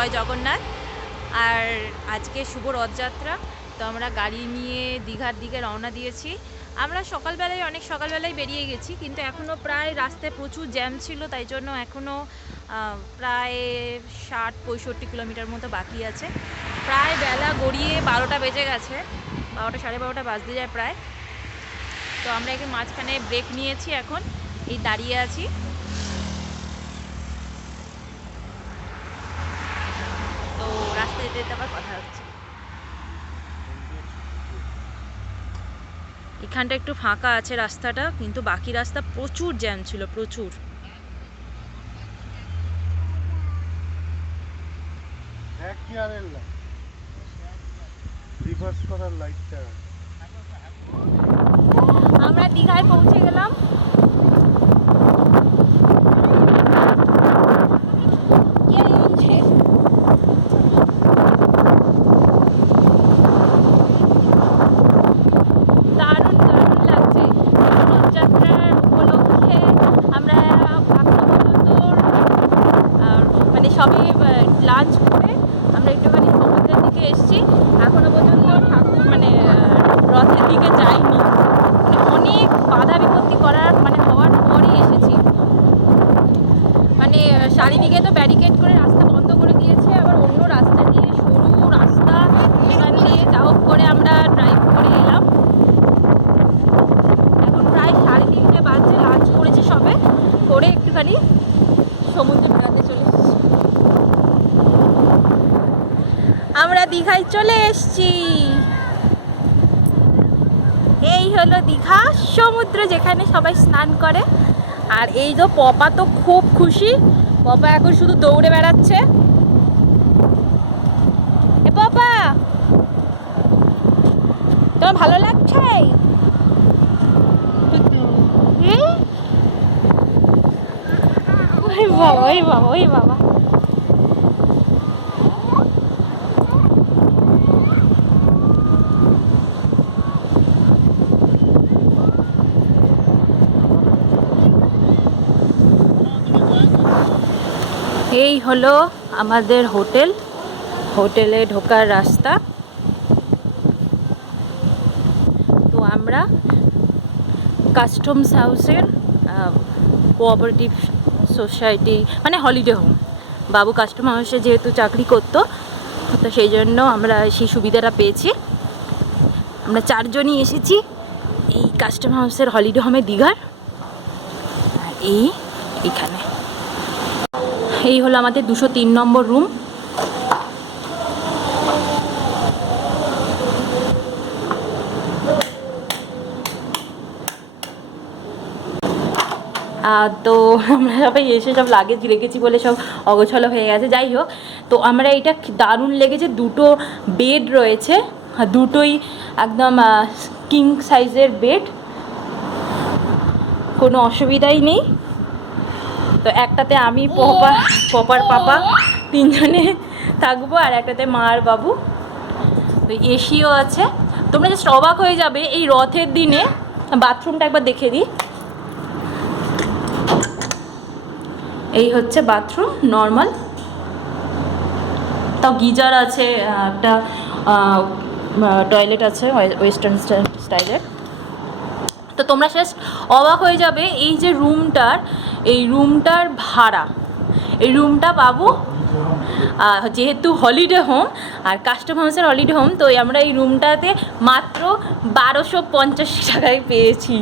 জয় জগন্নাথ। আর আজকে শুভ রথযাত্রা, তো আমরা গাড়ি নিয়ে দীঘার দিকে রওনা দিয়েছি। আমরা অনেক সকালবেলায় বেরিয়ে গেছি, কিন্তু এখনও প্রায় রাস্তায় প্রচুর জ্যাম ছিল, তাই জন্য এখনও প্রায় 60-65 কিলোমিটার মতো বাকি আছে। প্রায় বেলা গড়িয়ে 12টা বেজে গেছে, 12টা সাড়ে 12টা বাজতে যায় প্রায়। তো আমরা এখানে মাঝখানে ব্রেক নিয়েছি, এখন এই দাঁড়িয়ে আছি। তো রাস্তায় যেতে যেতে আবার কথা হচ্ছে। এখানটা একটু ফাঁকা আছে রাস্তাটা, কিন্তু বাকি রাস্তা প্রচুর জ্যাম ছিল, প্রচুর। আমরা দীঘায় পৌঁছে গেলাম। দারুণ দারুণ লাগছে রথযাত্রার উপলক্ষে। আমরা মানে সবই লাঞ্চ করে আমরা একটুখানি সমুদ্রের দিকে এসেছি। এখনো পর্যন্ত ঠাকুর রথের দিকে যাইনি, অনেক বাধা বিপত্তি হওয়ার পরই এসেছি। চারিদিকে তো ব্যারিকেড করে রাস্তা বন্ধ করে দিয়েছে, আবার অন্য রাস্তা দিয়ে সরু রাস্তা, এখান দিয়ে যা হোক করে আমরা ড্রাইভ করে এলাম। এখন প্রায় 3:30 বাজে, লাঞ্চ করেছি সবে, করে একটুখানি সমুদ্রে বেড়াতে চলে এসেছি। আমরা দীঘায় চলে এসেছি। এই হলো দীঘা সমুদ্র, যেখানে সবাই স্নান করে। আর এই যে পপা তো খুব খুশি, পপা এখন শুধু দৌড়ে বেড়াচ্ছে। এ পপা, তোমার ভালো লাগছে? ওই বাবা, ওই বাবা, ওই বাবা। এই হলো আমাদের হোটেলে ঢোকার রাস্তা। তো আমরা কাস্টমস হাউসের কোঅপারেটিভ সোসাইটি হলিডে হোম, বাবু কাস্টম হাউসে যেহেতু চাকরি করতো, তো সেই জন্য আমরা সেই সুবিধাটা পেয়েছি। আমরা 4 জনই এসেছি এই কাস্টম হাউসের হলিডে হোমে দীঘার। আর এইখানে এই হলো আমাদের 203 নম্বর রুম। তো আমরা সবাই এসে সব লাগেজ রেখেছি বলে সব অগোছালো হয়ে গেছে। যাই হোক, তো আমরা এটা দারুণ লেগেছে, 2টো বেড রয়েছে, দুটোই একদম কিং সাইজের বেড, কোনো অসুবিধাই নেই। তো একটাতে আমি পপার পাপা 3 জনে থাকবো, আর একটাতে মা আর বাবু। তো এসিও আছে। তোমরা জাস্ট অবাক হয়ে যাবে, এই রথের দিনে বাথরুমটা একবার দেখে দিই। এই হচ্ছে বাথরুম, নর্মাল, তাও গিজার আছে, একটা টয়লেট আছে ওয়েস্টার্ন স্টাইলের। তো তোমরা জাস্ট অবাক হয়ে যাবে, এই যে রুমটার ভাড়া, এই রুমটা বাবু যেহেতু হলিডে হোম আর কাস্টম হাউসের হলিডে হোম, তো আমরা এই রুমটাতে মাত্র 1250 টাকায় পেয়েছি।